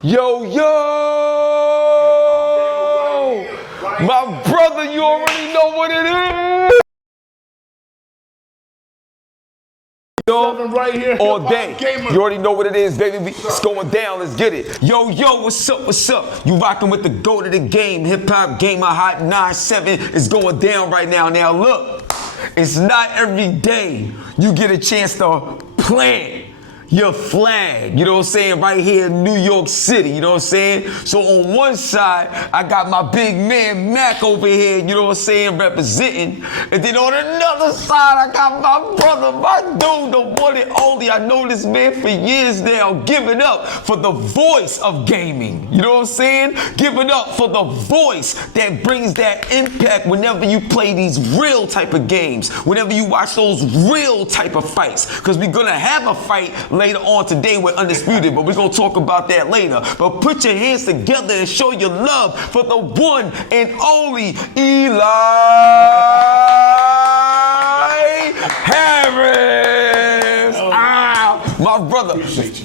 Yo, my brother, you already know what it is. Right here, all day. HipHopGamer. You already know what it is, baby. It's going down. Let's get it. Yo, what's up? What's up? You rocking with the GOAT of the game. HipHopGamer Hot 97 is going down right now. Now look, it's not every day you get a chance to plant your flag, you know what I'm saying, right here in New York City, you know what I'm saying? So on one side, I got my big man Mac over here, you know what I'm saying, representing. And then on another side, I got my brother, my dude, the one and only. I know this man for years now, giving up for the voice of gaming, you know what I'm saying? Giving up for the voice that brings that impact whenever you play these real type of games, whenever you watch those real type of fights, because we're gonna have a fight later on today with Undisputed, but we're going to talk about that later. But put your hands together and show your love for the one and only ELI Harris. My brother.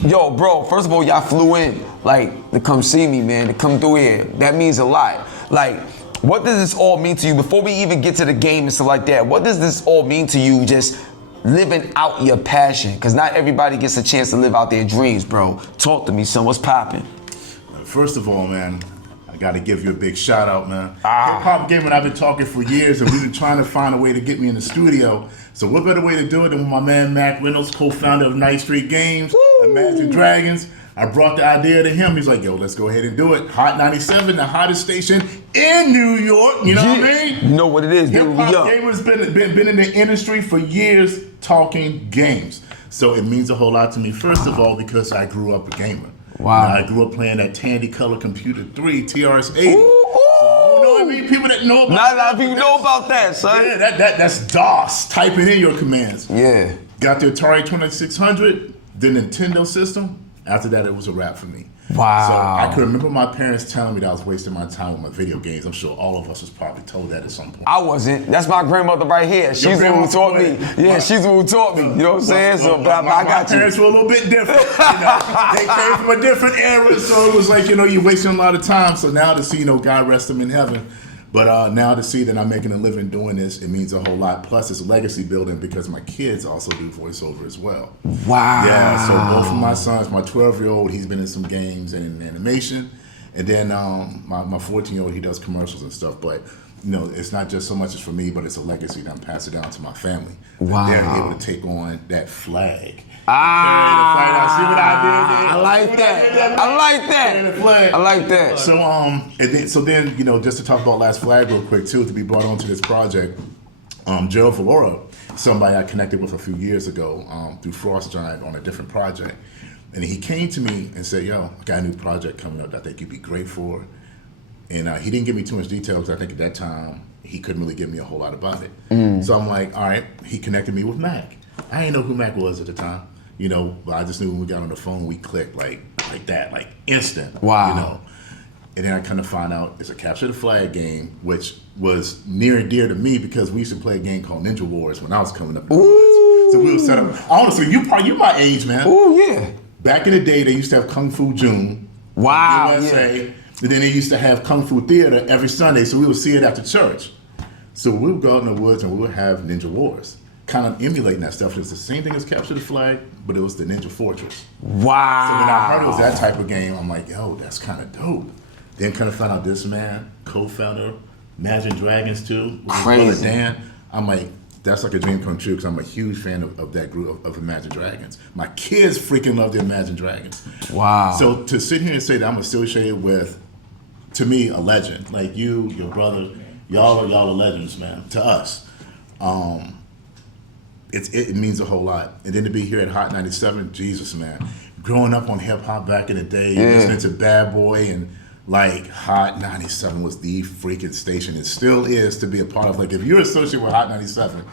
Yo, bro, first of all, y'all flew in, like, to come see me, man, to come through here. That means a lot. Like, what does this all mean to you? Before we even get to the game and stuff like that, what does this all mean to you, just living out your passion? Because not everybody gets a chance to live out their dreams, bro. Talk to me, son. What's popping? First of all, man, I got to give you a big shout out, man. HipHopGamer and I've been talking for years, and we've been trying to find a way to get me in the studio. So what better way to do it than with my man Mac Reynolds, co-founder of Night Street Games, Imagine Dragons. I brought the idea to him. He's like, yo, let's go ahead and do it. Hot 97, the hottest station in New York. You know what I mean? You know what it is, baby. HipHopGamer's been in the industry for years talking games. So it means a whole lot to me, first of all, because I grew up a gamer. Wow. I grew up playing that Tandy Color Computer 3, TRS-80. So, you know what I mean? People that know about not a lot of people know about that, son. Yeah, that's DOS, typing in your commands. Yeah. Got the Atari 2600, the Nintendo system. After that, it was a wrap for me. Wow. So I can remember my parents telling me that I was wasting my time with my video games. I'm sure all of us was probably told that at some point. I wasn't. That's my grandmother right here. She's the one who taught me. Yeah, she's the one who taught me. You know what I'm saying? So I got you. My parents were a little bit different. You know? They came from a different era, so it was like, you know, you're wasting a lot of time. So now to see, you know, God rest him in heaven. But now to see that I'm making a living doing this, it means a whole lot. Plus, it's legacy building because my kids also do voiceover as well. Wow. Yeah, so both of my sons, my 12-year-old, he's been in some games and in animation. And then my 14-year-old, he does commercials and stuff. But, you know, it's not just so much as for me, but it's a legacy that I'm passing down to my family. Wow. They're able to take on that flag. See what I did there? I like that. I like that. I like that. So then, you know, just to talk about Last Flag real quick too, to be brought onto this project, Gerald Valora, somebody I connected with a few years ago through Frost Giant on a different project, and he came to me and said, "Yo, I got a new project coming up that I think you'd be great for." And he didn't give me too much detail because I think at that time he couldn't really give me a whole lot about it. So I'm like, all right. He connected me with Mac. I didn't know who Mac was at the time. You know, but I just knew when we got on the phone, we clicked like that, like instant. Wow. You know, and then I kind of find out it's a capture the flag game, which was near and dear to me because we used to play a game called Ninja Wars when I was coming up in the woods. So we would set up. Honestly, you my age, man. Oh yeah. Back in the day, they used to have Kung Fu June. Wow. USA, yeah. And then they used to have Kung Fu Theater every Sunday, so we would see it after church. So we would go out in the woods and we would have Ninja Wars. Kind of emulating that stuff. It's the same thing as Capture the Flag, but it was the Ninja Fortress. Wow. So when I heard it was that type of game, I'm like, yo, that's kind of dope. Then kind of found out this man, co-founder, Imagine Dragons too, with his brother Dan. I'm like, that's like a dream come true because I'm a huge fan of that group of Imagine Dragons. My kids freaking love the Imagine Dragons. Wow. So to sit here and say that I'm associated with, to me, a legend. Like you, your brother, y'all are legends, man, to us. It means a whole lot. And then to be here at Hot 97, Jesus, man. Growing up on hip-hop back in the day, listening to Bad Boy, and like Hot 97 was the freaking station. It still is to be a part of. Like if you're associated with Hot 97,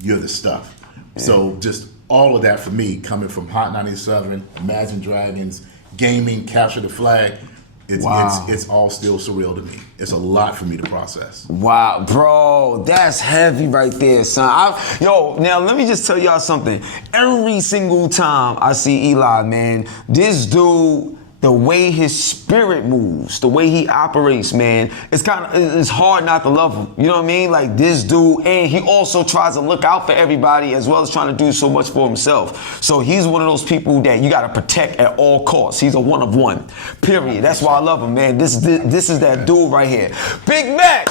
you're the stuff. Yeah. So just all of that for me, coming from Hot 97, Imagine Dragons, gaming, Capture the Flag, it's all still surreal to me. It's a lot for me to process. Wow, bro, that's heavy right there, son. Now let me just tell y'all something. Every single time I see Eli, man, this dude the way his spirit moves, the way he operates, man, it's hard not to love him. You know what I mean? Like this dude, and he also tries to look out for everybody as well as trying to do so much for himself. So he's one of those people that you gotta protect at all costs. He's a one of one, period. That's why I love him, man. This is that dude right here. Big Mac,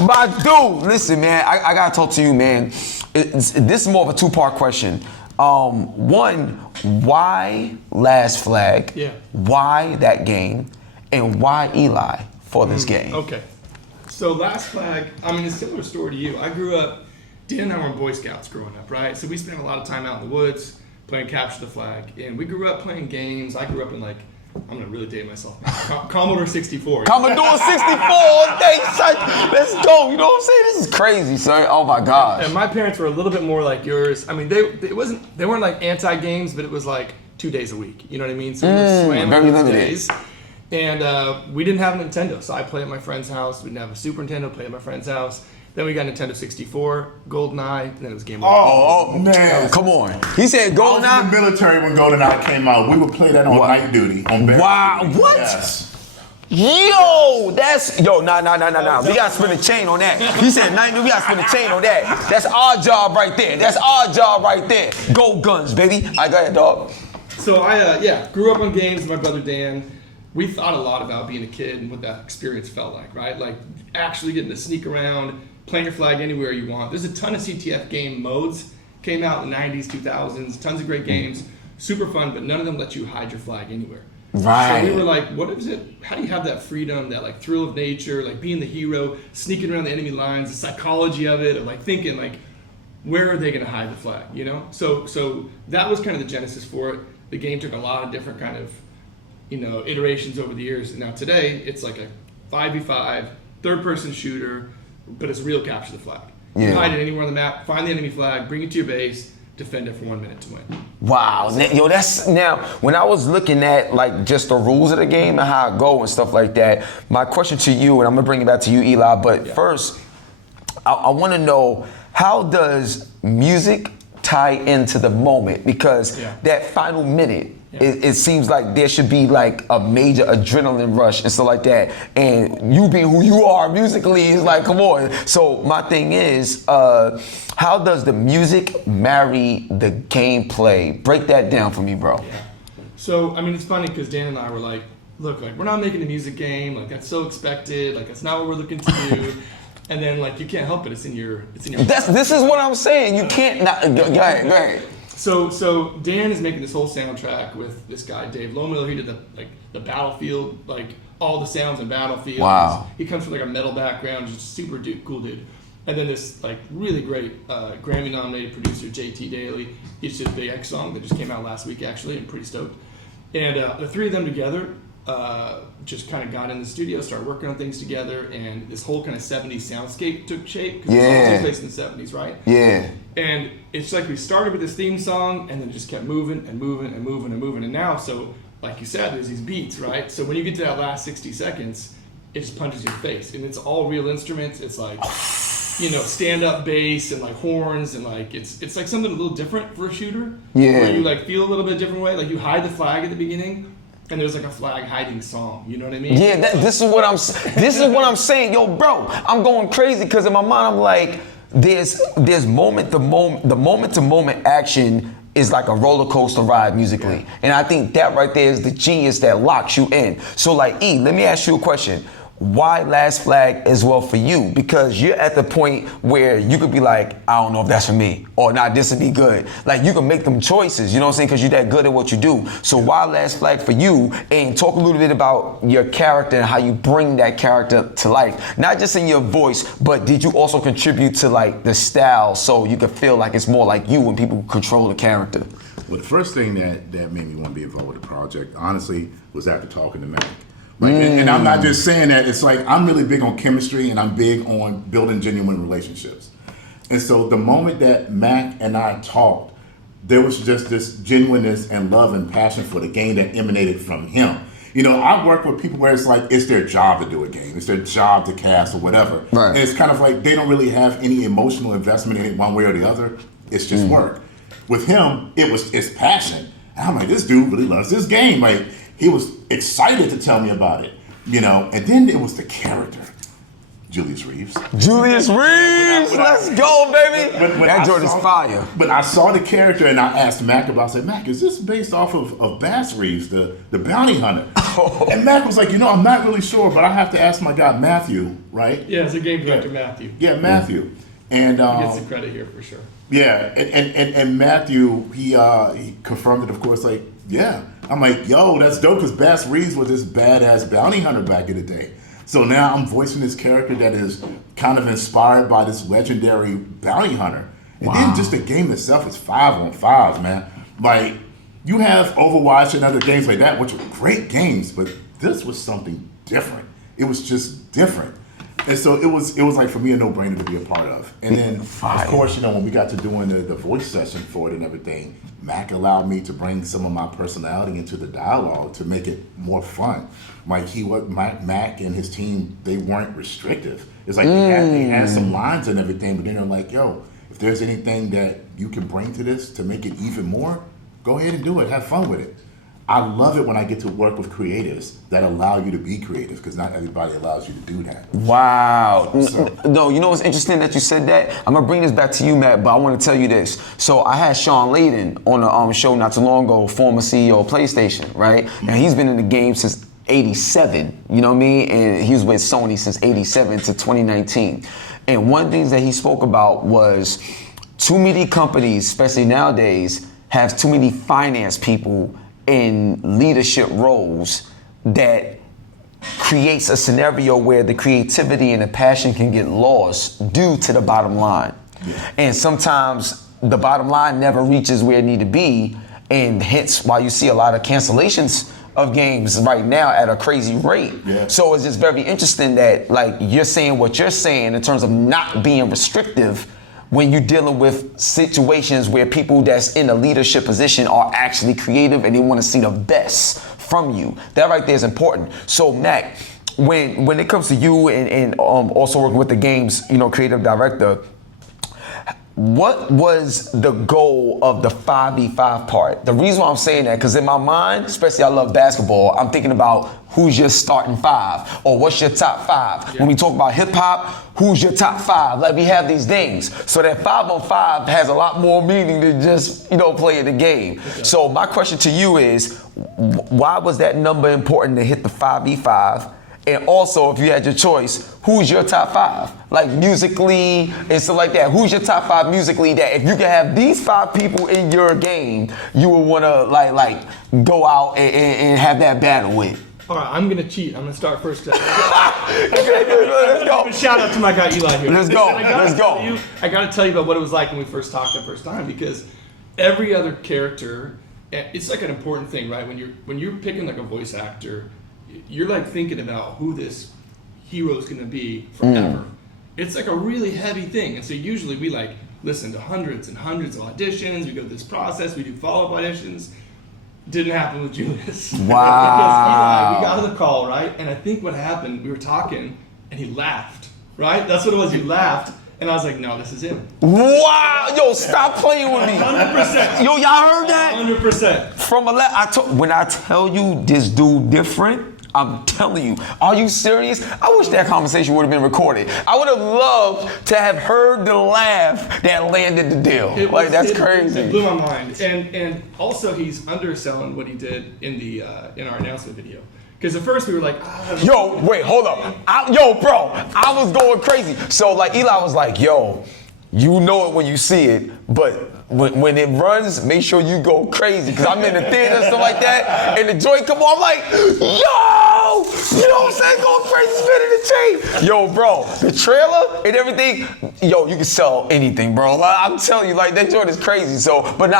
my dude. Listen, man, I gotta talk to you, man. This is more of a two-part question. One, why Last Flag? Yeah. Why that game? And why Eli for this game? Okay. So Last Flag, I mean, it's a similar story to you. I grew up, Dan and I were in Boy Scouts growing up, right? So we spent a lot of time out in the woods playing Capture the Flag. And we grew up playing games. I grew up in I'm going to really date myself. Commodore 64. Commodore 64 all day, son. Let's go. You know what I'm saying? This is crazy, son. Oh my gosh. And my parents were a little bit more like yours. I mean, they weren't like anti-games, but it was like 2 days a week. You know what I mean? So we were slamming very those limited. days. And we didn't have a Nintendo, so I play at my friend's house. We didn't have a Super Nintendo, play at my friend's house. Then we got Nintendo 64, GoldenEye, and then it was Game Boy. Oh, man. Come on. He said I was in GoldenEye. the military when GoldenEye came out. We would play that on night duty. On Wow, what? Yes. Yo, nah. We gotta spin a chain on that. He said, we gotta spin a chain on that. That's our job right there. Gold guns, baby. I got it, dog. So I grew up on games with my brother Dan. We thought a lot about being a kid and what that experience felt like, right? Like actually getting to sneak around, playing your flag anywhere you want. There's a ton of CTF game modes. Came out in the 90s, 2000s, tons of great games. Super fun, but none of them let you hide your flag anywhere. Right. So we were like, what is it? How do you have that freedom, that like thrill of nature, like being the hero, sneaking around the enemy lines, the psychology of it, of like thinking like, where are they going to hide the flag, you know? So that was kind of the genesis for it. The game took a lot of different kind of, iterations over the years. And now today, it's like a 5v5, third-person shooter, but it's real capture the flag. You Yeah. hide it anywhere on the map, find the enemy flag, bring it to your base, defend it for 1 minute to win. Wow, yo, that's now when I was looking at like just the rules of the game and how it go and stuff like that. My question to you, and I'm gonna bring it back to you, Eli. But first, I want to know, how does music tie into the moment? Because that final minute, it seems like there should be like a major adrenaline rush and stuff like that. And you being who you are musically is like, come on. So my thing is, how does the music marry the gameplay? Break that down for me, bro. Yeah. So, I mean, it's funny because Dan and I were like, look, like we're not making a music game. Like that's so expected. Like that's not what we're looking to do. And then like you can't help it. It's in your. This is what I'm saying. You can't not. Go ahead. So Dan is making this whole soundtrack with this guy Dave Lomiller. He did the Battlefield, like all the sounds in Battlefield. Wow. He comes from like a metal background, just super cool dude. And then this like really great Grammy nominated producer JT Daly. He just did a Big X song that just came out last week actually. I'm pretty stoked. And the three of them together just kind of got in the studio, started working on things together, and this whole kind of 70s soundscape took shape because it all took place in the 70s, right? Yeah. And it's like we started with this theme song and then just kept moving and moving and moving and moving. And now, so like you said, there's these beats, right? So when you get to that last 60 seconds, it just punches your face. And it's all real instruments. It's like, stand-up bass and like horns and like, it's like something a little different for a shooter. Yeah. Where you like feel a little bit different way. Like you hide the flag at the beginning and there's like a flag hiding song. You know what I mean? Yeah, this is what I'm saying. Yo, bro, I'm going crazy because in my mind, I'm like, there's moment to moment action is like a roller coaster ride musically. And I think that right there is the genius that locks you in. So like, E, let me ask you a question. Why Last Flag as well for you? Because you're at the point where you could be like, I don't know if that's for me, or nah, this would be good. Like you can make them choices, you know what I'm saying? Because you're that good at what you do. So why Last Flag for you? And talk a little bit about your character and how you bring that character to life. Not just in your voice, but did you also contribute to like the style so you could feel like it's more like you when people control the character? Well, the first thing that made me want to be involved with the project, honestly, was after talking to Mac. Like, and I'm not just saying that, it's like I'm really big on chemistry and I'm big on building genuine relationships. And so the moment that Mac and I talked, there was just this genuineness and love and passion for the game that emanated from him. I work with people where it's like it's their job to do a game, it's their job to cast or whatever. Right. And it's kind of like they don't really have any emotional investment in it one way or the other. It's just work. With him, it's passion. And I'm like, this dude really loves this game. Like he was excited to tell me about it, you know. And then it was the character, Julius Reeves. Julius Reeves, let's go, baby. That Jordan's fire. But I saw the character and I asked Mac about. I said, Mac, is this based off of Bass Reeves, the bounty hunter? And Mac was like, I'm not really sure, but I have to ask my guy Matthew, right? Yeah, it's a game director, Matthew. Yeah, Matthew. And he gets the credit here for sure. Yeah, and Matthew, he confirmed it, of course, like, yeah. I'm like, yo, that's dope, because Bass Reeves was this badass bounty hunter back in the day. So now I'm voicing this character that is kind of inspired by this legendary bounty hunter. And then just the game itself is 5-on-5, man. Like, you have Overwatch and other games like that, which are great games, but this was something different. It was just different. And so it was like, for me, a no-brainer to be a part of. And then, of course, when we got to doing the voice session for it and everything, Mac allowed me to bring some of my personality into the dialogue to make it more fun. Like, Mac and his team, they weren't restrictive. It's like they had some lines and everything, but then they're like, yo, if there's anything that you can bring to this to make it even more, go ahead and do it. Have fun with it. I love it when I get to work with creatives that allow you to be creative, because not everybody allows you to do that. Wow. No, you know what's interesting that you said that? I'm going to bring this back to you, Matt, but I want to tell you this. So I had Sean Layden on the show not too long ago, former CEO of PlayStation, right? And he's been in the game since 87, you know what I mean? And he was with Sony since 87 to 2019. And one of the things that he spoke about was too many companies, especially nowadays, have too many finance people in leadership roles that creates a scenario where the creativity and the passion can get lost due to the bottom line. Yeah. And sometimes the bottom line never reaches where it need to be, and hence why you see a lot of cancellations of games right now at a crazy rate. Yeah. So it's just very interesting that, like, you're saying what you're saying in terms of not being restrictive when you're dealing with situations where people that's in a leadership position are actually creative and they want to see the best from you. That right there is important. So Mac, when it comes to you and also working with the game's creative director, what was the goal of the 5v5 part? The reason why I'm saying that, because in my mind, especially I love basketball, I'm thinking about who's your starting five or what's your top five. Yeah. When we talk about hip hop, who's your top five? Like, we have these things. So that 5-on-5 has a lot more meaning than just, playing the game. Okay. So my question to you is, why was that number important to hit the 5v5? And also, if you had your choice, who's your top five? Like, musically and stuff like that. Who's your top five musically that if you could have these 5 people in your game, you would want to like go out and have that battle with? All right, I'm going to cheat. I'm going to start first. Let's go. Shout out to my guy Eli here. Let's go. I got to tell you about what it was like when we first talked the first time, because every other character, it's like an important thing, right? When you're picking like a voice actor, you're like thinking about who this hero is going to be forever. It's like a really heavy thing. And so usually we like listen to hundreds and hundreds of auditions. We go through this process. We do follow-up auditions. Didn't happen with Julius. Wow. Because Eli, we got the call, right? And I think what happened, we were talking and he laughed, right? That's what it was. He laughed. And I was like, no, this is him. Wow. Yo, stop playing with me. 100%. Yo, y'all heard that? 100%. When I tell you this dude different, I'm telling you, are you serious? I wish that conversation would have been recorded. I would have loved to have heard the laugh that landed the deal. That's crazy. It blew my mind. And also, he's underselling what he did in our announcement video. Because at first we were like, yo, wait, hold up. I was going crazy. So like Eli was like, yo, you know it when you see it, but when it runs, make sure you go crazy. Because I'm in the theater and stuff like that, and the joint come on, I'm like, yo, you know what I'm saying? Going crazy, spinning the tape. Yo, bro, the trailer and everything, yo, you can sell anything, bro. Like, I'm telling you, like, that joint is crazy. So, but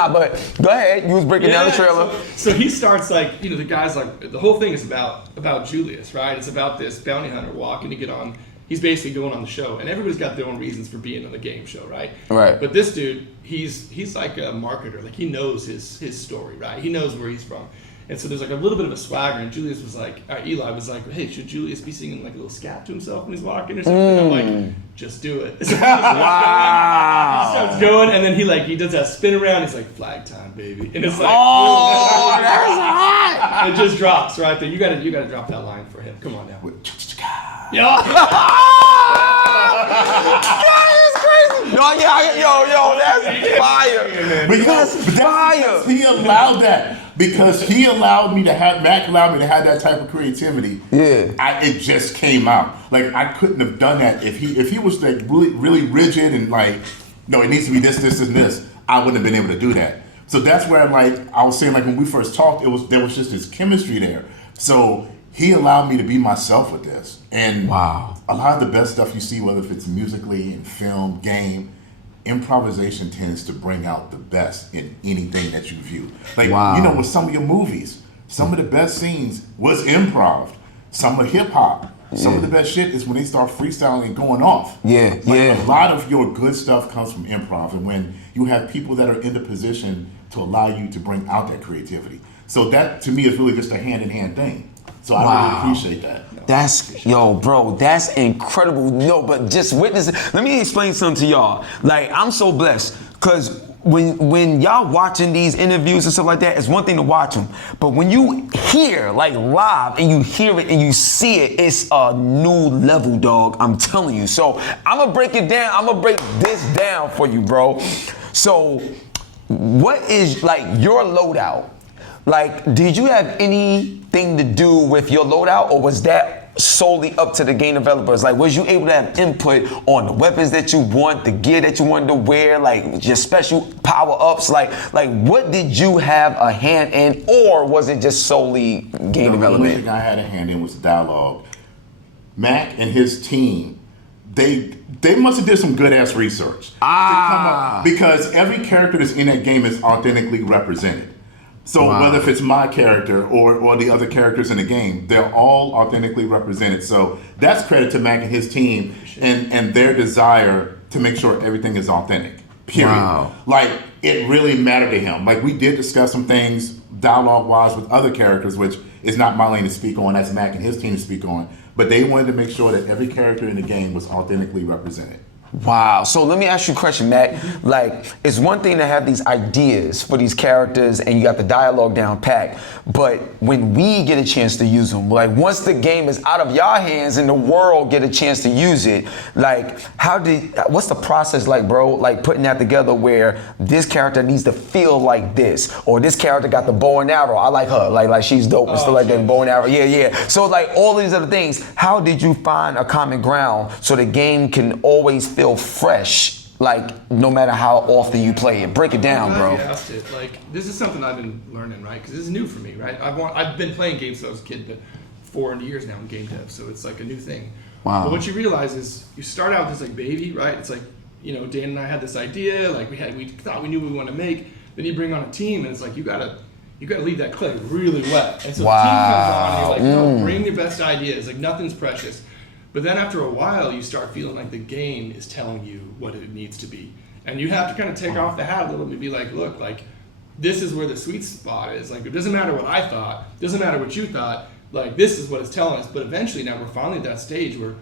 go ahead. You was breaking down the trailer. So he starts like, the guy's like, the whole thing is about Julius, right? It's about this bounty hunter walking to get on. He's basically going on the show, and everybody's got their own reasons for being on the game show, right? Right. But this dude, he's like a marketer. Like, he knows his story, right? He knows where he's from. And so there's like a little bit of a swagger, and Julius was like, Eli was like, hey, should Julius be singing like a little scat to himself when he's walking or something? I'm like, just do it. So Wow. he starts going, and then he does that spin around. He's like, flag time, baby, and it's like, Oh, that's hot. it just drops right there. You gotta drop that line for him. Come on now. Yeah. That is crazy. No, yo, that's fire. That's fire. He allowed that. Because he allowed me to have, Mac allowed me to have that type of creativity. Yeah. It just came out. Like, I couldn't have done that if he was like really, really rigid and like, no, it needs to be this, and this. I wouldn't have been able to do that. So that's where I was saying, like, when we first talked, there was just this chemistry there. So he allowed me to be myself with this. And wow. A lot of the best stuff you see, whether if it's musically, in film, game, improvisation tends to bring out the best in anything that you view. Like, you know, with some of your movies, some of the best scenes was improv. Some of hip hop, some of the best shit is when they start freestyling and going off. Yeah, A lot of your good stuff comes from improv, and when you have people that are in the position to allow you to bring out that creativity. So that, to me, is really just a hand-in-hand thing. So I really appreciate that. That's, yo, bro, that's incredible. No, but just witness it. Let me explain something to y'all. Like, I'm so blessed, because when y'all watching these interviews and stuff like that, it's one thing to watch them. But when you hear, like, live, and you hear it and you see it, it's a new level, dog. I'm telling you. So I'm going to break it down. I'm going to break this down for you, bro. So what is, like, your loadout? Like, did you have anything to do with your loadout, or was that solely up to the game developers? Like, was you able to have input on the weapons that you want, the gear that you wanted to wear, like your special power-ups? Like what did you have a hand in, or was it just solely game development? The only thing I had a hand in was dialogue. Mac and his team, they must have did some good-ass research. To come up, because every character that's in that game is authentically represented. So whether if it's my character or the other characters in the game, they're all authentically represented. So that's credit to Mac and his team and their desire to make sure everything is authentic. Period. Wow. Like, it really mattered to him. Like, we did discuss some things dialogue-wise with other characters, which is not my lane to speak on. That's Mac and his team to speak on. But they wanted to make sure that every character in the game was authentically represented. Wow. So let me ask you a question, Mac. Like, it's one thing to have these ideas for these characters and you got the dialogue down packed, but when we get a chance to use them, like once the game is out of your hands and the world get a chance to use it, like what's the process like, bro? Like putting that together where this character needs to feel like this, or this character got the bow and arrow. I like her, like she's dope and stuff like that, bow and arrow. Yeah. So like all these other things, how did you find a common ground so the game can always feel fresh, like no matter how often you play it? Break it down, bro. You asked it. Like, this is something I've been learning, right? Because this is new for me, right? I've been playing games since I was a kid, but 4 years now in game dev, so it's like a new thing. Wow. But what you realize is you start out with this like baby, right? It's like, you know, Dan and I had this idea, like we thought we knew what we wanted to make. Then you bring on a team, and it's like you gotta leave that clay really wet. And so the team comes on, and you're like, no, bring your best ideas. Like, nothing's precious. But then after a while, you start feeling like the game is telling you what it needs to be. And you have to kind of take off the hat a little bit and be like, look, like, this is where the sweet spot is. Like, it doesn't matter what I thought, it doesn't matter what you thought, like, this is what it's telling us. But eventually now we're finally at that stage where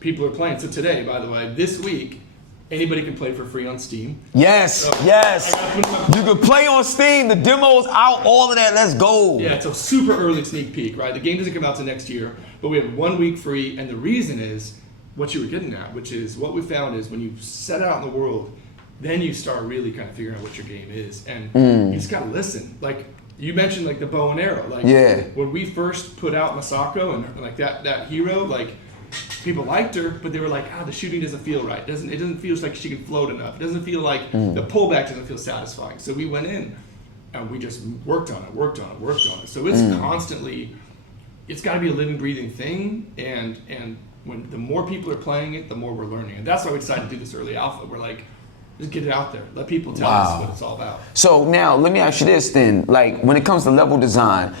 people are playing. So today, by the way, this week, anybody can play for free on Steam. Yes. You can play on Steam, the demo's out, all of that, let's go. Yeah, it's a super early sneak peek, right? The game doesn't come out till next year, but we have 1 week free, and the reason is what you were getting at, which is what we found is when you set out in the world, then you start really kind of figuring out what your game is, and you just gotta listen. Like, you mentioned like the bow and arrow. Like, when we first put out Masako and like that hero, like, people liked her, but they were like, the shooting doesn't feel right. It doesn't feel like she can float enough. It doesn't feel like the pullback doesn't feel satisfying. So we went in and we just worked on it. So it's constantly, it's got to be a living, breathing thing. And when the more people are playing it, the more we're learning. And that's why we decided to do this early alpha. We're like, just get it out there. Let people tell us what it's all about. So now let me ask you this then. Like, when it comes to level design,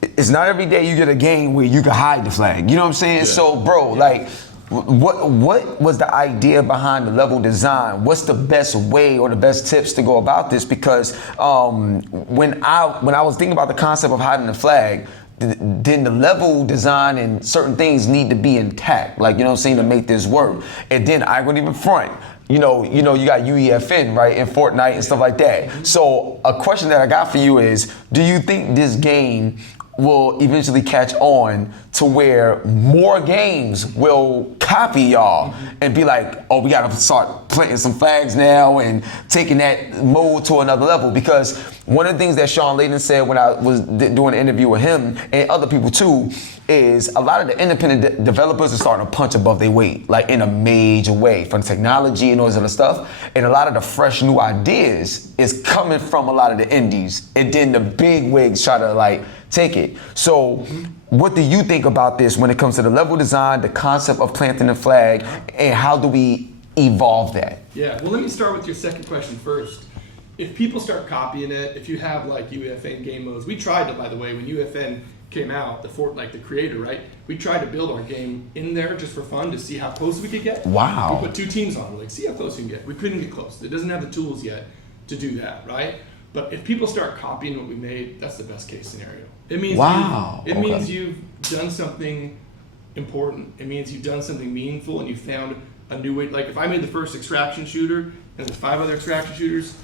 it's not every day you get a game where you can hide the flag. You know what I'm saying? Yeah. So, bro, like, What was the idea behind the level design? What's the best way or the best tips to go about this? Because when I was thinking about the concept of hiding the flag, then the level design and certain things need to be intact, like, you know what I'm saying, to make this work. And then I wouldn't even front. You got UEFN, right, in Fortnite and stuff like that. So a question that I got for you is, do you think this game will eventually catch on to where more games will copy y'all and be like, oh, we gotta start planting some flags now and taking that mode to another level? Because one of the things that Sean Layden said when I was doing an interview with him, and other people too, is a lot of the independent developers are starting to punch above their weight, like in a major way, from technology and all this other stuff. And a lot of the fresh new ideas is coming from a lot of the indies. And then the big wigs try to like take it. So what do you think about this when it comes to the level design, the concept of planting the flag, and how do we evolve that? Yeah, well, let me start with your second question first. If people start copying it, if you have like UFN game modes, we tried it, by the way, when UFN came out, the creator, right? We tried to build our game in there just for fun to see how close we could get. Wow. We put 2 teams on, we're like, see how close we can get. We couldn't get close. It doesn't have the tools yet to do that, right? But if people start copying what we made, that's the best case scenario. It means means you've done something important. It means you've done something meaningful and you found a new way. Like if I made the first extraction shooter and there's 5 other extraction shooters,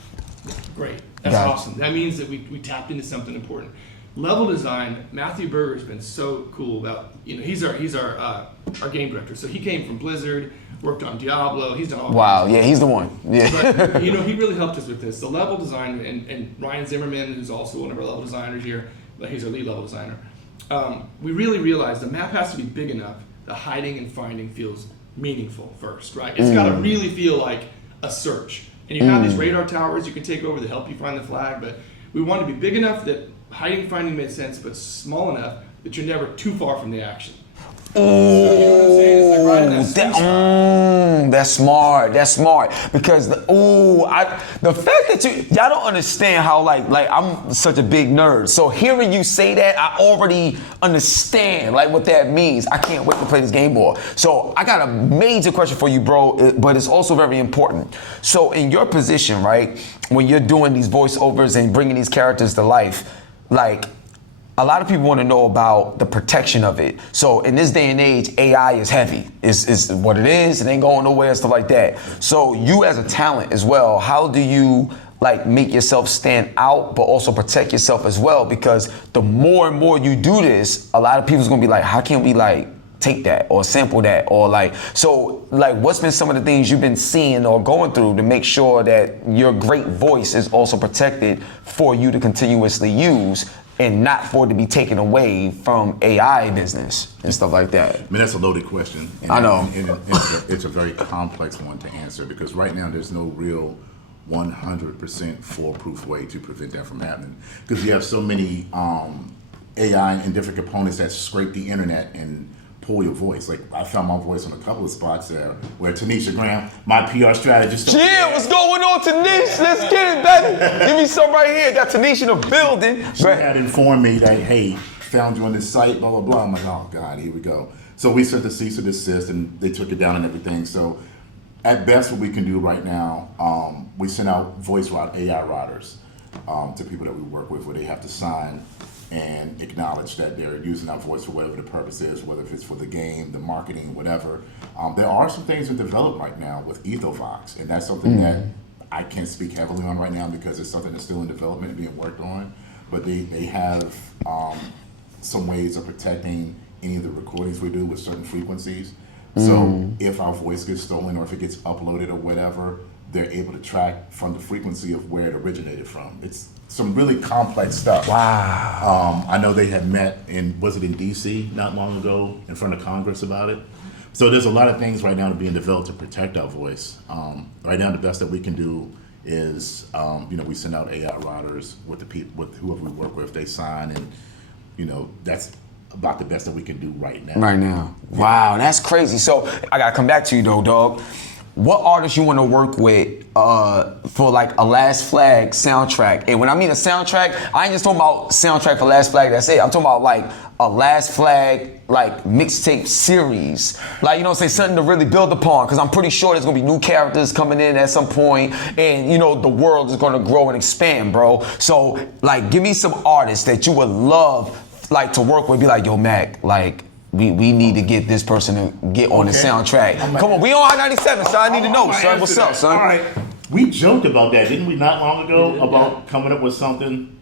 great. That's awesome. That means that we tapped into something important. Level design, Matthew Berger's been so cool about, he's our game director. So he came from Blizzard, worked on Diablo, he's done all Wow, yeah, he's the one. Yeah. But, he really helped us with this. The level design, and Ryan Zimmerman, who's also one of our level designers here, he's our lead level designer. We really realized the map has to be big enough that hiding and finding feels meaningful first, right? It's got to really feel like a search. And you have these radar towers you can take over to help you find the flag, but we want to be big enough that hiding and finding made sense, but small enough that you're never too far from the action. Ooh, So, you know what I'm saying? It's like right in that sweet spot. That's smart. Because the fact that y'all don't understand how like I'm such a big nerd. So hearing you say that, I already understand like what that means. I can't wait to play this game more. So I got a major question for you, bro, but it's also very important. So in your position, right, when you're doing these voiceovers and bringing these characters to life, like, a lot of people want to know about the protection of it. So in this day and age, AI is heavy. It's what it is. It ain't going nowhere, stuff like that. So you as a talent as well, how do you like make yourself stand out, but also protect yourself as well? Because the more and more you do this, a lot of people's gonna be like, how can we like take that or sample that or like, so like what's been some of the things you've been seeing or going through to make sure that your great voice is also protected for you to continuously use and not for it to be taken away from AI business and stuff like that? I mean, that's a loaded question. And I know. It's a very complex one to answer because right now there's no real 100% foolproof way to prevent that from happening. Because you have so many AI and different components that scrape the internet and pull your voice. Like I found my voice on a couple of spots there where Tanisha Graham, my PR strategist. Yeah, what's going on, Tanisha? Let's get it, baby. Give me some right here. Got Tanisha in the building. She had informed me that, hey, found you on this site, blah, blah, blah. I'm like, oh God, here we go. So we sent the cease and desist and they took it down and everything. So at best what we can do right now, we send out AI riders to people that we work with where they have to sign and acknowledge that they're using our voice for whatever the purpose is, whether if it's for the game, the marketing, whatever. There are some things in development right now with EthoVox, and that's something that I can't speak heavily on right now because it's something that's still in development and being worked on. But they have some ways of protecting any of the recordings we do with certain frequencies. So if our voice gets stolen or if it gets uploaded or whatever, they're able to track from the frequency of where it originated from. It's some really complex stuff. Wow. I know they had met was it in DC not long ago in front of Congress about it. So there's a lot of things right now being developed to protect our voice. Right now the best that we can do is, we send out AI riders with whoever we work with, they sign and, that's about the best that we can do right now. Right now. Wow, that's crazy. So I gotta come back to you though, dog. what artists you want to work with for like a Last Flag soundtrack? And when I mean a soundtrack, I ain't just talking about soundtrack for Last Flag, that's it. I'm talking about like a Last Flag like mixtape series. Like, you know what I'm saying, something to really build upon, because I'm pretty sure there's gonna be new characters coming in at some point, and you know, the world is gonna grow and expand, bro. So like, give me some artists that you would love like to work with, be like, yo, Mac, like, we need to get this person to get on the soundtrack. Come on, we on Hot 97, son. I need to know, son. What's up, son? All right. We joked about that, didn't we, not long ago, about coming up with something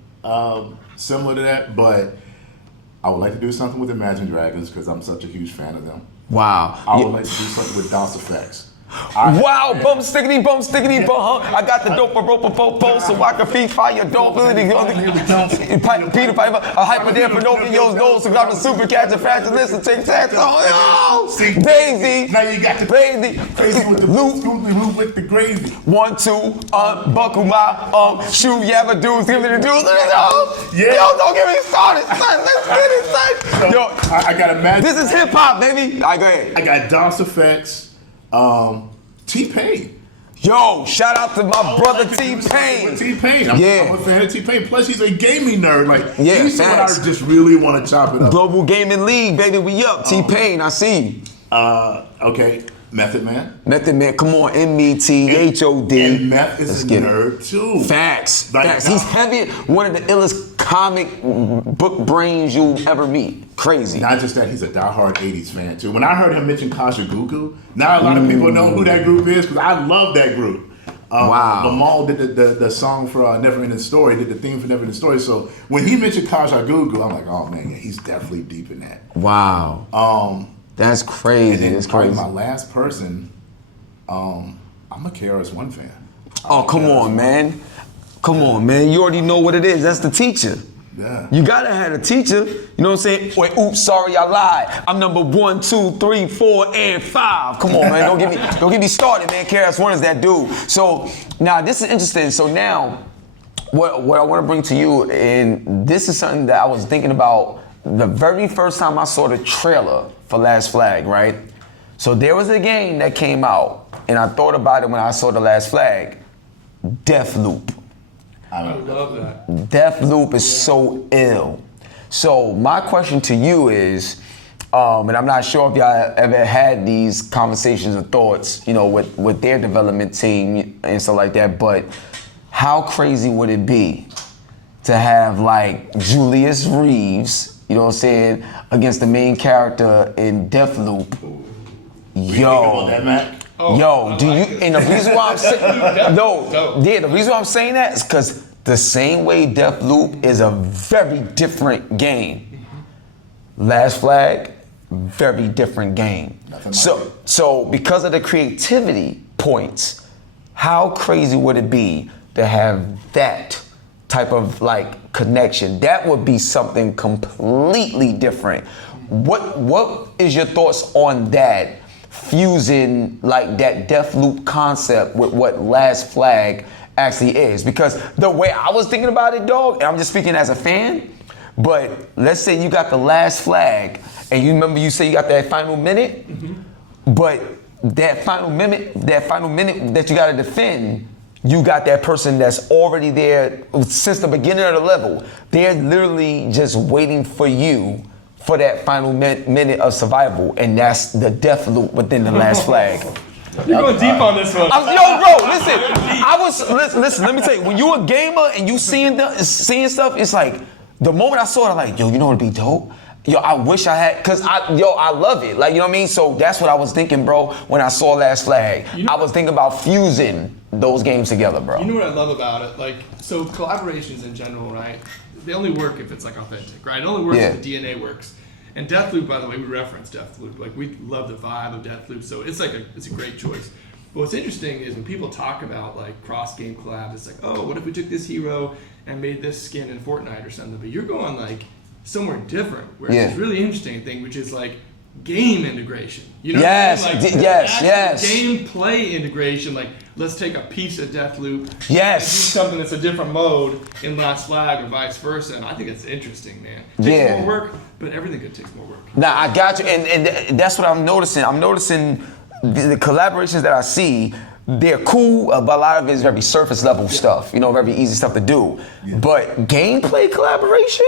similar to that? But I would like to do something with Imagine Dragons because I'm such a huge fan of them. Wow. I would like to do something with DOS Effects. Wow, bump stickity, bump, huh? I got the dope for rope so I can feed fire, dope. Peter Piper, a hyper there for no videos, nose, so got the super catch and fast and listen, take that. Oh, Daisy. Now you got the crazy with the loop with the gravy. 1, 2, unbuckle my shoe, yabba dudes, give me the dudes. Yeah. Yo, don't get me started, son. Let's get it, son. So, Yo, I got Imagine. This is hip hop, baby. All right, go ahead. I got DOS Effects. T-Pain. Yo, shout out to my brother T-Pain. T-Pain. I'm a fan of T-Pain. Plus, he's a gaming nerd. Like, he's someone I just really want to chop it up. Global Gaming League, baby, we up. T-Pain, I see you. Okay, Method Man. Method Man, come on, M-E-T-H-O-D. And Meth is a nerd, too. Facts. Like, Facts. He's heavy, one of the illest comic book brains you'll ever meet. Crazy. Not just that, he's a diehard 80s fan, too. When I heard him mention Kasha Gugu, now a lot of people know who that group is, because I love that group. Wow. Lamal did the song for Never Ending Story, did the theme for Never Ending Story. So when he mentioned Kasha Gugu, I'm like, oh man, yeah, he's definitely deep in that. Wow. That's crazy. And That's probably crazy. my last person, I'm a KRS-One fan. Oh, come on, man. Come on, man. You already know what it is. That's the teacher. Yeah. You gotta have a teacher. You know what I'm saying? Wait, oops, sorry, I lied. I'm number 1, 2, 3, 4, and 5. Come on, man. Don't get me started, man. KRS-One is that dude. So now this is interesting. So now, what I want to bring to you, and this is something that I was thinking about the very first time I saw the trailer for Last Flag, right? So there was a game that came out, and I thought about it when I saw the Last Flag. Deathloop. I love that. Deathloop is so ill. So my question to you is, and I'm not sure if y'all ever had these conversations or thoughts, you know, with their development team and stuff like that, but how crazy would it be to have like Julius Reeves, you know what I'm saying, against the main character in Deathloop? Yo. That, Mac? Yo, do you? And the reason why I'm saying the reason why I'm saying that is because the same way Deathloop is a very different game. Last Flag, very different game. So because of the creativity points, how crazy would it be to have that type of like connection? That would be something completely different. What is your thoughts on that? Fusing like that Deathloop concept with what Last Flag actually is, because the way I was thinking about it, dog, and I'm just speaking as a fan, but let's say you got the Last Flag, and you remember you say you got that final minute, but that final minute that you gotta defend, you got that person that's already there since the beginning of the level. They're literally just waiting for you for that final minute of survival, and that's the death loop within the Last Flag. You're going deep on this one. Listen, let me tell you, when you're a gamer and you seeing stuff, it's like, the moment I saw it, I'm like, yo, you know what'd be dope? Yo, I wish I had, I love it. Like, you know what I mean? So that's what I was thinking, bro, when I saw Last Flag. I was thinking about fusing those games together, bro. You know what I love about it? Like, so collaborations in general, right? They only work if it's like authentic, right? It only works if the DNA works. And Deathloop, by the way, we reference Deathloop. Like, we love the vibe of Deathloop, so it's like it's a great choice. But what's interesting is when people talk about like cross-game collabs, it's like, oh, what if we took this hero and made this skin in Fortnite or something? But you're going like somewhere different, where it's really interesting thing, which is like game integration. You know what I mean? Like, yes. Gameplay integration. Like, let's take a piece of Deathloop and do something that's a different mode in Last Flag or vice versa. And I think it's interesting, man. It takes more work, but everything good takes more work. Nah, I got you, and that's what I'm noticing. I'm noticing the collaborations that I see, they're cool, but a lot of it is very surface level stuff, you know, very easy stuff to do. But gameplay collaboration,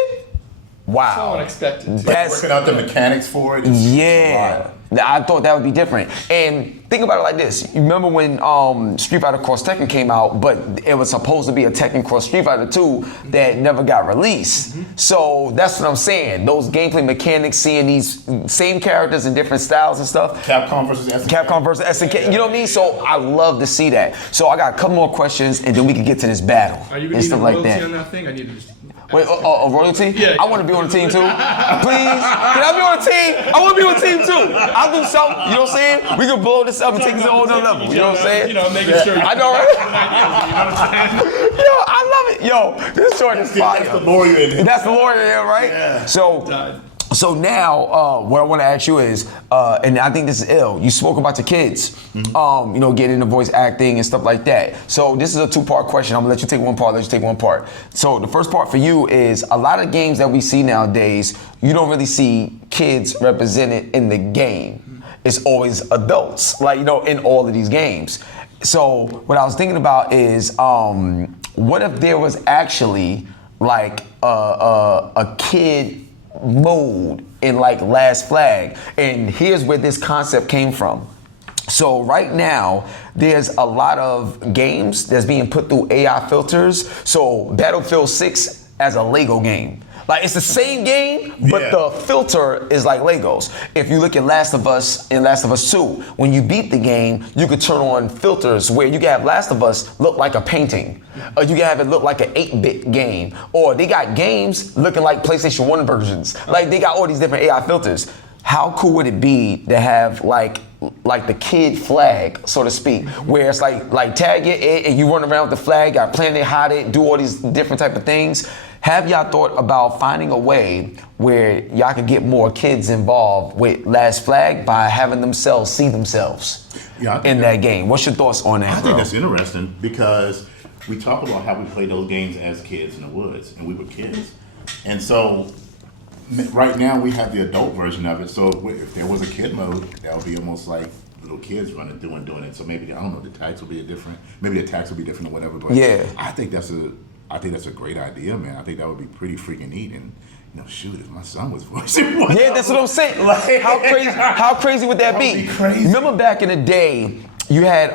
wow. So unexpected. That's Working out the mechanics for it. yeah. I thought that would be different. And think about it like this. You remember when Street Fighter Cross Tekken came out, but it was supposed to be a Tekken Cross Street Fighter 2 that never got released. So that's what I'm saying. Those gameplay mechanics, seeing these same characters in different styles and stuff. Capcom versus SNK. Capcom versus SNK, you know what I mean? So I love to see that. So I got a couple more questions and then we can get to this battle. Are you going to and need a stuff like royalty that. on that thing? I need to just... Wait, a royalty? Yeah. I want to be on the team too. Please. Can I be on the team? I want to be on the team too. I'll do something. You know what I'm saying? We can blow this up and take this to a whole nother level. You know what I'm saying? You know, making sure. I know, right? Yo, I love it. Yo, this joint is fire. That's the lawyer in it. That's the lawyer there, right? Yeah. So now, what I want to ask you is, and I think this is ill. You spoke about your kids, you know, getting into voice acting and stuff like that. So this is a two-part question. I'm gonna let you take one part. Let you take one part. So the first part for you is a lot of games that we see nowadays. You don't really see kids represented in the game. It's always adults, like, you know, in all of these games. So what I was thinking about is, what if there was actually like a kid mode in like Last Flag, and here's where this concept came from. So right now there's a lot of games that's being put through AI filters. So Battlefield 6 as a Lego game, like it's the same game, but the filter is like Legos. If you look at Last of Us and Last of Us 2, when you beat the game, you could turn on filters where you can have Last of Us look like a painting. Or you can have it look like an 8-bit game. Or they got games looking like PlayStation 1 versions. Like they got all these different AI filters. How cool would it be to have like the kid flag, so to speak, where it's like tag it and you run around with the flag, got plant it, hide it, do all these different type of things. Have y'all thought about finding a way where y'all could get more kids involved with Last Flag by having themselves see themselves in that game? What's your thoughts on that, I think that's interesting because we talk about how we played those games as kids in the woods, and we were kids. And so right now we have the adult version of it. So if there was a kid mode, that would be almost like little kids running through and doing it. So maybe, I don't know, the attacks will be different or whatever. But yeah, I think that's a great idea, man. I think that would be pretty freaking neat. And you know, shoot, if my son was voicing one. Yeah, that's what I'm saying. Like, how crazy would that be? Crazy. Remember back in the day, you had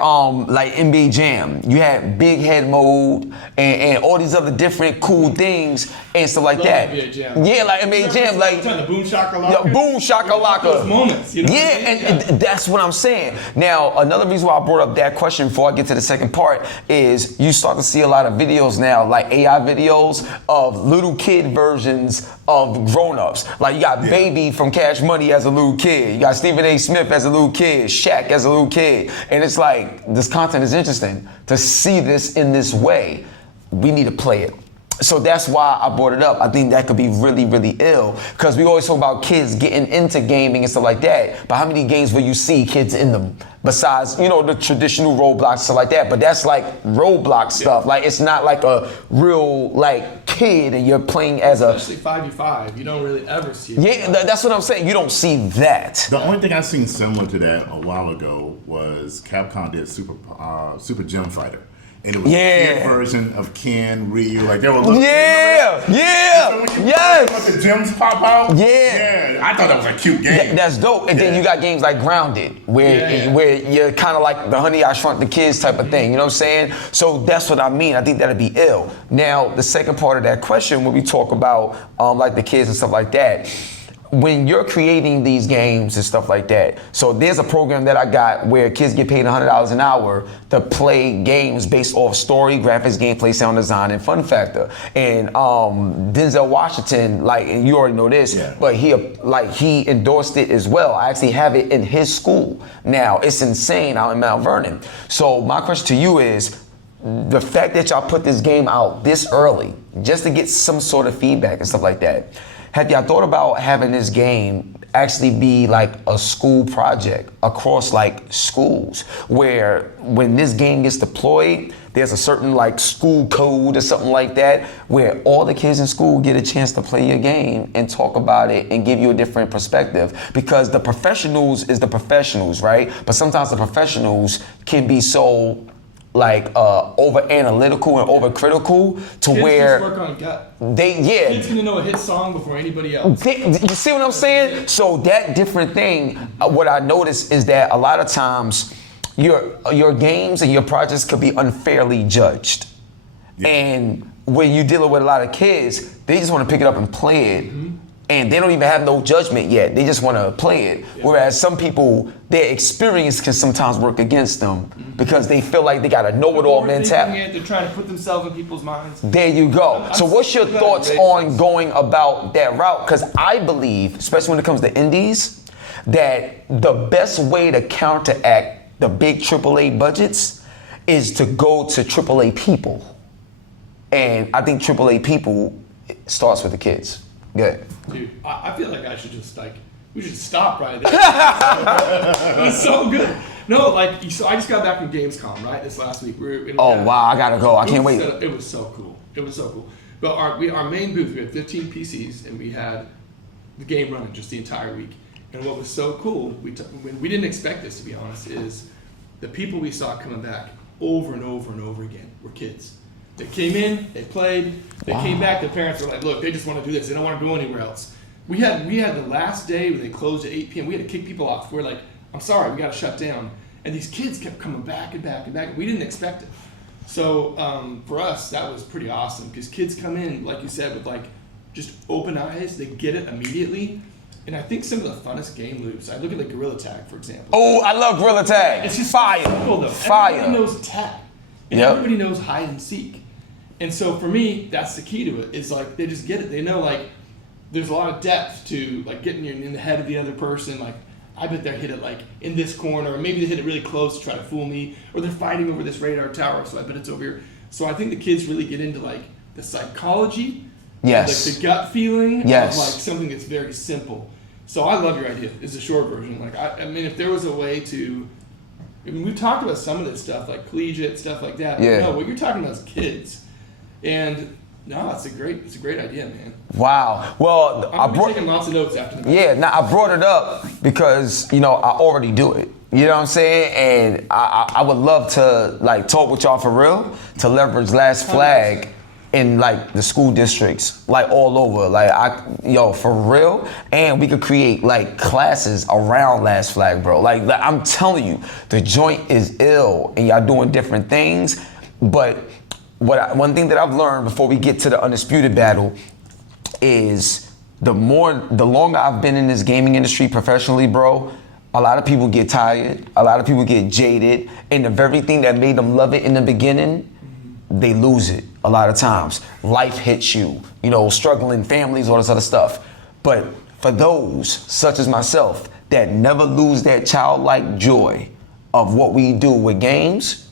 like NBA Jam, you had Big Head Mode and all these other different cool things and stuff like that. NBA Jam. Yeah, like NBA Jam, like the Boom Shakalaka. Yeah, Boom Shakalaka. Those moments, you know. Yeah, and that's what I'm saying. Now, another reason why I brought up that question before I get to the second part is you start to see a lot of videos now, like AI videos of little kid versions of grown-ups. Like you got Baby from Cash Money as a little kid. You got Stephen A. Smith as a little kid, Shaq as a little kid. And it's like, this content is interesting. To see this in this way, we need to play it. So that's why I brought it up. I think that could be really, really ill because we always talk about kids getting into gaming and stuff like that. But how many games will you see kids in them besides, you know, the traditional Roblox and stuff like that? But that's like Roblox stuff. Like it's not like a real like kid and you're playing as Especially 5v5, you don't really ever see it. Yeah, that's what I'm saying. You don't see that. The only thing I've seen similar to that a while ago was Capcom did Super Gem Fighter. And it was a kid version of Ken, Ryu, like they were looking. Yeah, yes. The gems pop out. Yeah, I thought that was a cute game. That's dope. And then you got games like Grounded, where you're kind of like the Honey I Shrunk the Kids type of thing. You know what I'm saying? So that's what I mean. I think that'd be ill. Now, the second part of that question, when we talk about like the kids and stuff like that. When you're creating these games and stuff like that, so there's a program that I got where kids get paid $100 an hour to play games based off story, graphics, gameplay, sound design, and fun factor. And Denzel Washington, like, and you already know this, but he endorsed it as well. I actually have it in his school now. It's insane out in Mount Vernon. So my question to you is, the fact that y'all put this game out this early, just to get some sort of feedback and stuff like that, have y'all thought about having this game actually be like a school project across like schools, where when this game gets deployed, there's a certain like school code or something like that, where all the kids in school get a chance to play your game and talk about it and give you a different perspective. Because the professionals is the professionals, right? But sometimes the professionals can be so like over analytical and over critical to Kids where just work on gut. kids gonna know a hit song before anybody else. you see what I'm saying? So that different thing, what I notice is that a lot of times your games and your projects could be unfairly judged. And when you're dealing with a lot of kids, they just want to pick it up and play it. And they don't even have no judgment yet. They just want to play it. Whereas some people, their experience can sometimes work against them because they feel like they got a know-it-all mentality. They're trying to put themselves in people's minds. There you go. So what's your thoughts on going about that route? Because I believe, especially when it comes to indies, that the best way to counteract the big AAA budgets is to go to AAA people. And I think AAA people starts with the kids. Good. Dude, I feel like I should just we should stop right there. It was so good. No, so I just got back from Gamescom, right? This last week. Wow, I gotta go. I can't wait. It was so cool. It was so cool. But our main booth, we had 15 PCs, and we had the game running just the entire week. And what was so cool, we didn't expect this, to be honest, is the people we saw coming back over and over and over again were kids. They came in, they played, they came back, their parents were like, look, they just want to do this, they don't want to go anywhere else. We had the last day when they closed at 8 p.m., we had to kick people off. We're like, I'm sorry, we got to shut down. And these kids kept coming back and back and back. We didn't expect it. So for us, that was pretty awesome, because kids come in, like you said, with just open eyes, they get it immediately. And I think some of the funnest game loops, I look at Gorilla Tag, for example. Oh, I love Gorilla Tag. It's just fire. Simple, though. Fire. Everybody knows tag. And everybody knows hide and seek. And so for me, that's the key to it, is they just get it. They know there's a lot of depth to getting in the head of the other person. I bet they hit it in this corner, or maybe they hit it really close to try to fool me, or they're fighting over this radar tower, so I bet it's over here. So I think the kids really get into the psychology, yes, the gut feeling yes, of something that's very simple. So I love your idea. It's a short version. I mean, if there was a way to, we've talked about some of this stuff, collegiate stuff like that. Yeah. No, what you're talking about is kids. And no, it's a great idea, man. Wow. Well, I'm taking lots of notes after the I brought it up because, I already do it. You know what I'm saying? And I would love to talk with y'all for real, to leverage Last Flag 100%. In the school districts, all over, for real. And we could create classes around Last Flag, bro. I'm telling you, the joint is ill, and y'all doing different things. But one thing that I've learned before we get to the undisputed battle is the longer I've been in this gaming industry professionally, bro, a lot of people get tired, a lot of people get jaded, and the very thing that made them love it in the beginning, they lose it a lot of times. Life hits you, struggling families, all this other stuff. But for those, such as myself, that never lose that childlike joy of what we do with games,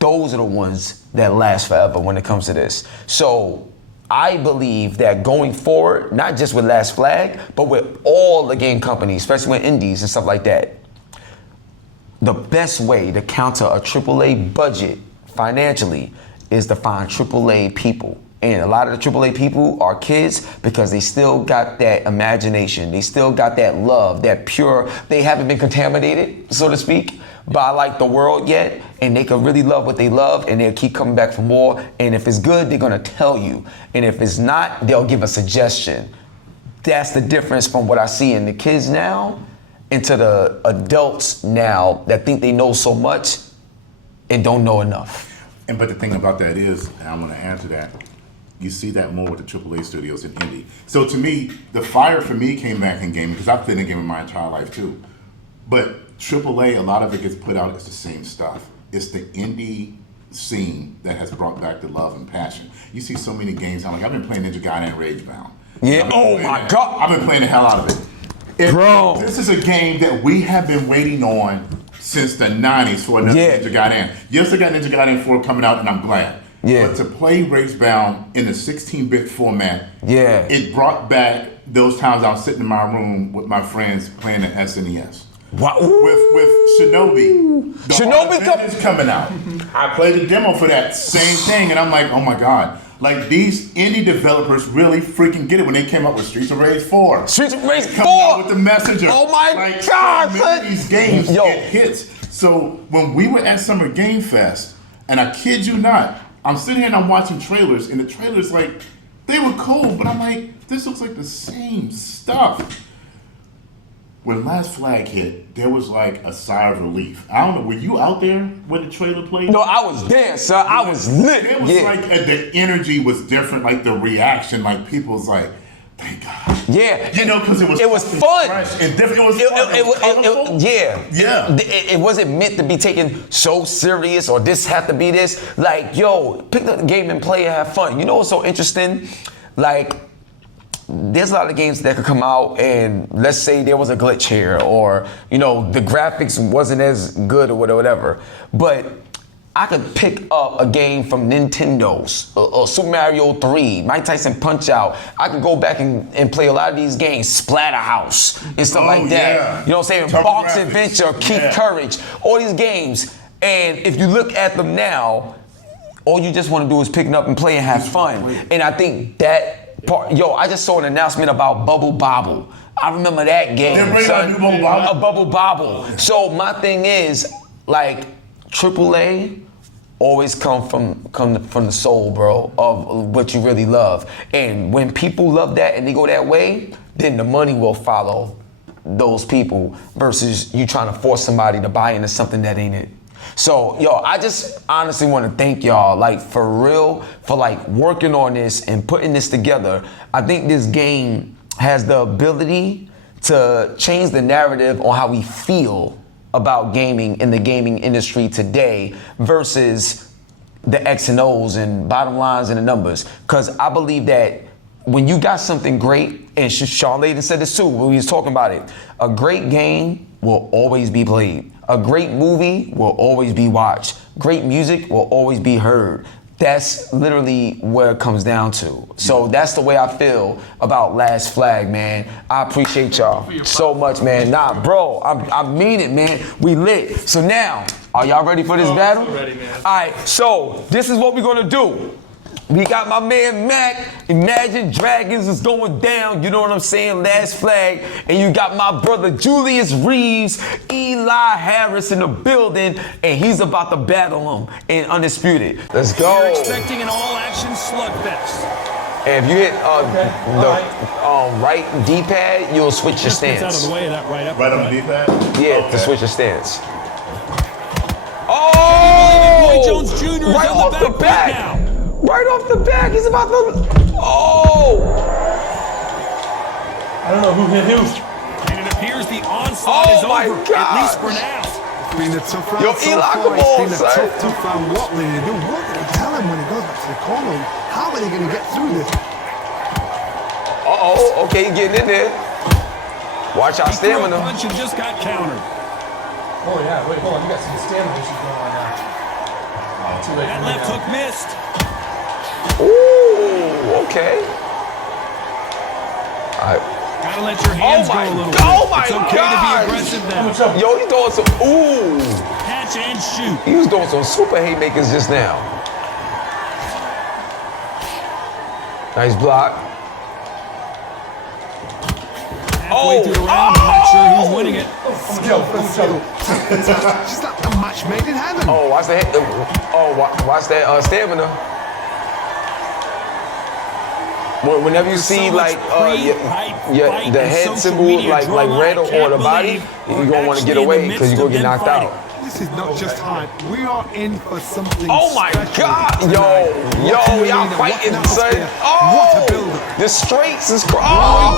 those are the ones that last forever when it comes to this. So I believe that going forward, not just with Last Flag, but with all the game companies, especially with indies and stuff like that, the best way to counter a AAA budget financially is to find AAA people. And a lot of the AAA people are kids because they still got that imagination. They still got that love, that pure, they haven't been contaminated, so to speak, by the world yet. And they can really love what they love, and they'll keep coming back for more. And if it's good, they're gonna tell you. And if it's not, they'll give a suggestion. That's the difference from what I see in the kids now into the adults now that think they know so much and don't know enough. But the thing about that is, and I'm going to add to that, you see that more with the AAA studios in indie. So to me, the fire for me came back in gaming, because I've been in gaming my entire life too. But AAA, a lot of it gets put out as the same stuff. It's the indie scene that has brought back the love and passion. You see so many games, I've been playing Ninja Gaiden and Ragebound. Yeah, oh my God. I've been playing the hell out of it. Bro. This is a game that we have been waiting on since the 90s for another Ninja Gaiden. Yes, I got Ninja Gaiden 4 coming out, and I'm glad. Yeah. But to play Ragebound in a 16-bit format, it brought back those times I was sitting in my room with my friends playing the SNES. Wow. With Shinobi. The Shinobi is coming out. I played the demo for that same thing, and I'm like, oh my God. Like, these indie developers really freaking get it when they came up with Streets of Rage 4. Streets of Rage 4! Coming out with the Messenger. Oh my like, God! So many of these games Yo. get hits. So when we were at Summer Game Fest, and I kid you not, I'm sitting here and I'm watching trailers, and the trailers, like, they were cool, but I'm like, this looks like the same stuff. When Last Flag hit, there was like a sigh of relief. I don't know, were you out there when the trailer played? No, I was there, sir. I was lit. It was like, the energy was different, like the reaction, like people was like, thank God. Yeah. You know, because it was fun. Fresh and different. It was fun. It wasn't meant to be taken so serious or this had to be this. Like, yo, pick up the game and play and have fun. You know what's so interesting? Like, there's a lot of games that could come out and let's say there was a glitch here or, you know, the graphics wasn't as good or whatever. But I could pick up a game from Nintendo's, Super Mario 3, Mike Tyson Punch-Out. I could go back and play a lot of these games, Splatterhouse and stuff like that. Yeah. You know what I'm saying? Box Adventure, Keep Courage, all these games. And if you look at them now, all you just want to do is pick it up and play and have fun. And I think that part, I just saw an announcement about Bubble Bobble. I remember that game. They're bringing out a new Bubble Bobble? A Bubble Bobble. So my thing is, like, AAA always come from the soul, bro, of what you really love. And when people love that and they go that way, then the money will follow those people versus you trying to force somebody to buy into something that ain't it. So, I just honestly want to thank y'all, like, for real, for, like, working on this and putting this together. I think this game has the ability to change the narrative on how we feel about gaming in the gaming industry today versus the X and O's and bottom lines and the numbers. Because I believe that when you got something great, and Charlene said this too when we was talking about it, a great game will always be played. A great movie will always be watched. Great music will always be heard. That's literally where it comes down to. So that's the way I feel about Last Flag, man. I appreciate y'all so much, man. Nah, bro, I mean it, man. We lit. So now, are y'all ready for this battle? I'm ready, man. All right, so this is what we're gonna do. We got my man Mac, Imagine Dragons is going down, you know what I'm saying, Last Flag. And you got my brother Julius Reeves, Eli Harris in the building, and he's about to battle him in Undisputed. Let's go. You're expecting an all-action slugfest. And if you hit the right D-pad, you'll switch your Just gets out stance. of the way of that right up. Right on the D-pad? Yeah, to switch your stance. Roy Oh! Jones Jr. is Right on the off the back back. now. Right off the back, he's about to. Oh! I don't know who hit who. And it appears the onslaught is my over, God. at least for now. It's been a tough round Yo, so Eli, far. come It's on, been a son. tough round. What will they do? What will they tell him when he goes back to the corner? How are they going to get through this? Okay, you're getting in there. Watch our He threw a stamina. punch and just got countered. Oh yeah, wait, hold on. You got some stamina issues going on now. Too late. That left hook missed. Ooh, okay. All right. Gotta let your hands go a little bit. Oh my It's okay God. to be aggressive now. Yo, he's doing some, ooh. Catch and shoot. He was doing some super haymakers just now. Nice block. Halfway through the round, I'm not sure who's winning it. Just like a match made in heaven. Oh, watch that. Watch that stamina. Whenever you see So much like pre-hype the and head social symbol media like drama, red I or can't the body, believe you're we're gonna want to get actually in the away because midst you're of gonna get them knocked fighting. out. This is not just hype. We are in for something Oh my special God, tonight. yo, What an y'all arena, fighting, what an son. atmosphere, Oh, what a build-up. the straights is Roy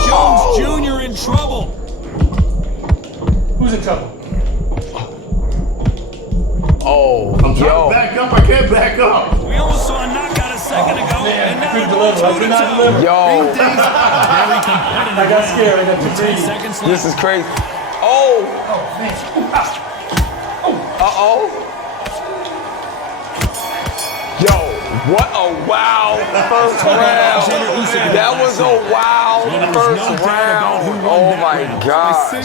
Jones Jr. in trouble. Who's in trouble? Oh, I'm trying yo. to back up. I can't back up. We almost saw a knockout a second ago, and now couldn't they're going deliver. I could not toe-to-toe. deliver. Yo, Very competitive. I got scared. I got too 10 greedy. seconds left. this is crazy. Oh, uh-oh. Yo, what a wild first round. That was a wild first round. Oh my God.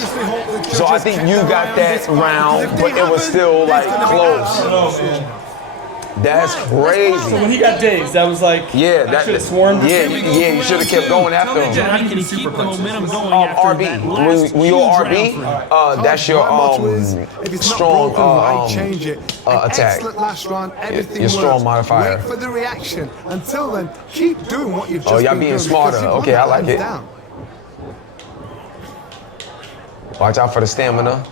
So I think you got that round, but it was still like close. That's crazy. So when he got dazed, that was like, Yeah, I should have swarmed him. you should have kept going after him. How can he keep the momentum going after RB. that last When you're huge RB, round for him? that's your if it's not strong broken, why change it? An attack. Excellent last round, everything your strong works. modifier. Wait for the reaction. Until then, keep doing what you've just Oh, y'all been being doing, smarter. because you've Okay, I won like hands it. down. Watch out for the stamina.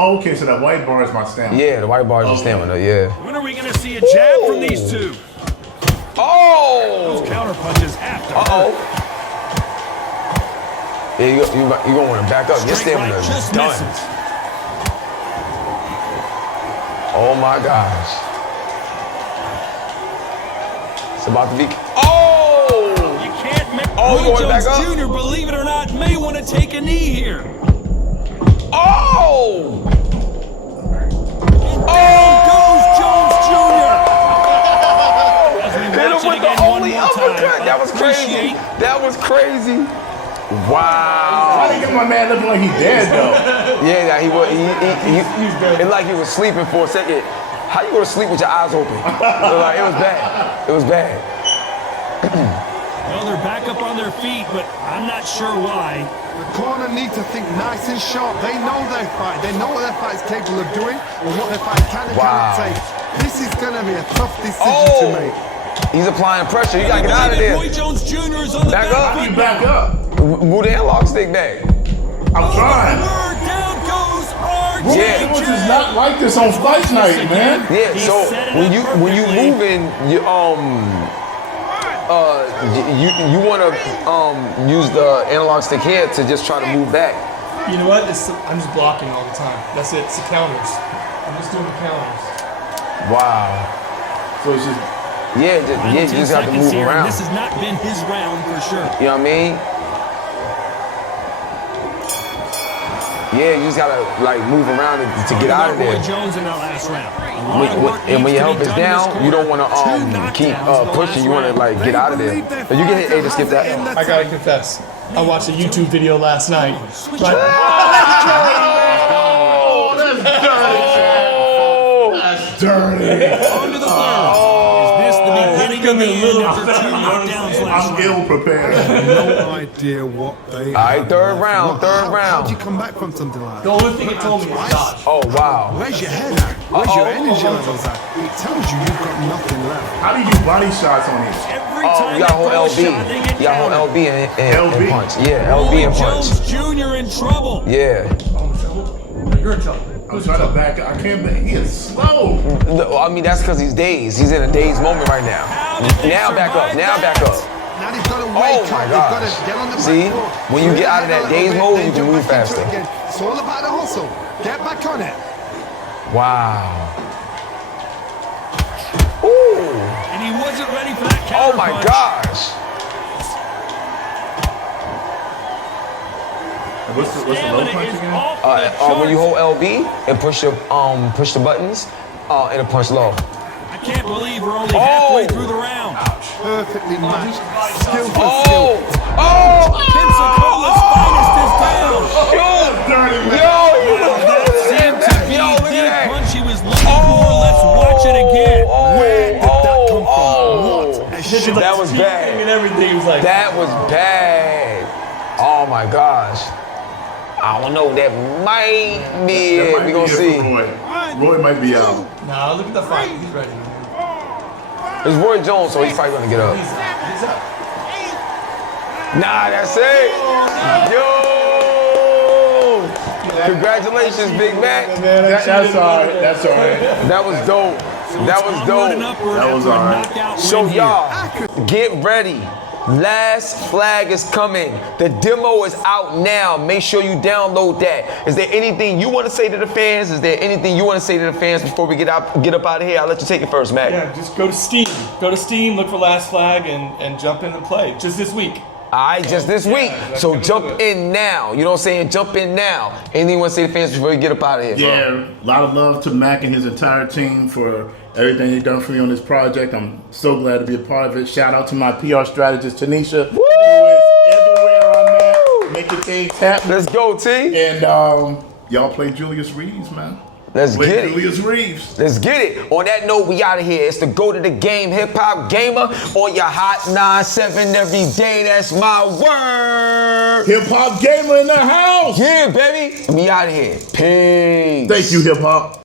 Oh, okay, so that white bar is my stamina. Yeah, the white bar is your stamina, yeah. When are we going to see a jab from these two? Oh! Counter punches have to Uh-oh. Yeah, you're going to want to back up. Your Straight stamina right is just done. misses. Oh my gosh. It's about to be. Oh! You can't make Oh, you Roy going back Jones up? Jr., believe it or not, may want to take a knee here. Oh! Goes Jones Jr. As we Hit watch him it with the again one only more time. uppercut. That was crazy. Appreciate That was crazy. Why Wow. you got my man looking like he dead though? Yeah, he was. It's like he was sleeping for a second. How you go to sleep with your eyes open? Like, it was bad. It was bad. Well, they're back up on their feet, but I'm not sure why. The corner need to think nice and sharp. They know their fight. They know what their fight is capable of doing and what their fight can and Wow. cannot take. This is going to be a tough decision Oh. to make. He's applying pressure. You gotta get out of Roy there. Jones Jr. is on the Back up. How do you back up? Move the analog stick back. I'm trying. Word down goes RJ. Yeah. It was just not like this on fight night, man. Yeah. He So set it when up you perfectly. moving, you want to use the analog stick here to just try to move back. You know what? I'm just blocking all the time. That's it. It's the counters. I'm just doing the counters. Wow. So it's just Yeah, Final you 10 just have to seconds move here, and around. This has not been his round for sure. You know what I mean? Yeah, you just gotta like move around to get out of Roy there. Jones in that last round. A lot of work And when needs your to be health is done in this down, you don't want corner. to Two keep knockdowns in the pushing. You last want to round. like get out of there. But you can hit A to skip that. I gotta confess, I watched a YouTube video last night. But dirty. On to the third. Is this the beginning of the end after two knockdowns last I'm round? ill prepared. No idea what they All right, have third left. round, third How round. do you come back from something like the that? only thing it told me was dodge. Oh wow. Where's your head at? Where's your energy levels at? It tells you you've got nothing left. How do you do body shots on these? Every Oh, time you got they whole throw a LB. shot, they get You got whole countered. LB and LB? punch. Yeah, LB Roy and punch. Jones Jr. in trouble. Yeah. You're in trouble. I'm trying to back up. I can't believe he is slow. No, I mean that's because he's dazed. He's in a dazed moment right now. Now back up. Now back up. Now they've got to Oh wake my up. They've got gosh. to get on the See? back foot. When you Bring get the out of head that a little dazed bit, mode, then you can jump move back into faster. it again. It's all about the hustle. Get back on it. Wow. Ooh. And he wasn't ready for that Oh counter my punch. gosh. What's the low Stamina punch is again? off the When you charts. hold LB and push the buttons, it'll punch low. I can't believe we're only halfway through the round. Perfectly matched. Skill for Oh! skill. Oh! Pensacola's finest is down. Shoot! Dirty man. Yo, you That seemed to be Yo, look the at that. punch he was looking for. Let's watch it again. Where did that come from? What a shot. That was bad. And everything was like, That was bad. Oh my gosh. I don't know. That might be That it. might We be gonna it for see. Roy might be out. nah, look at the fight. He's ready. It's Roy Jones, so he's probably gonna get up. He's up. Nah, that's it. Yo! Congratulations, Big Mac. That's all right. That's all right. That was dope. That was Onward and dope. upward That was after a all right. knockout So win here. y'all, get ready. Last flag is coming. The demo is out now. Make sure you download that. Is there anything you want to say to the fans? Is there anything you want to say to the fans before we get up out of here? I'll let you take it first, Mac. Yeah, just go to Steam. Go to Steam, look for Last Flag, and jump in and play. Just this week. Alright, just this week. that's So coming jump to it. in now. You know what I'm saying? Jump in now. Anything you want to say to fans before you get up out of here, bro? Yeah, a lot of love to Mac and his entire team for everything they've done for me on this project. I'm so glad to be a part of it. Shout out to my PR strategist, Tanisha, who is everywhere I'm at, making things happen. Let's go, T. And y'all play Julius Reeves, man. Let's Play get it. Julius Reeves. Let's get it. On that note, we out of here. It's the Go to the Game HipHopGamer on your Hot 9-7 every day. That's my word. HipHopGamer in the house. Yeah, baby. We out of here. Peace. Thank you, Hip Hop.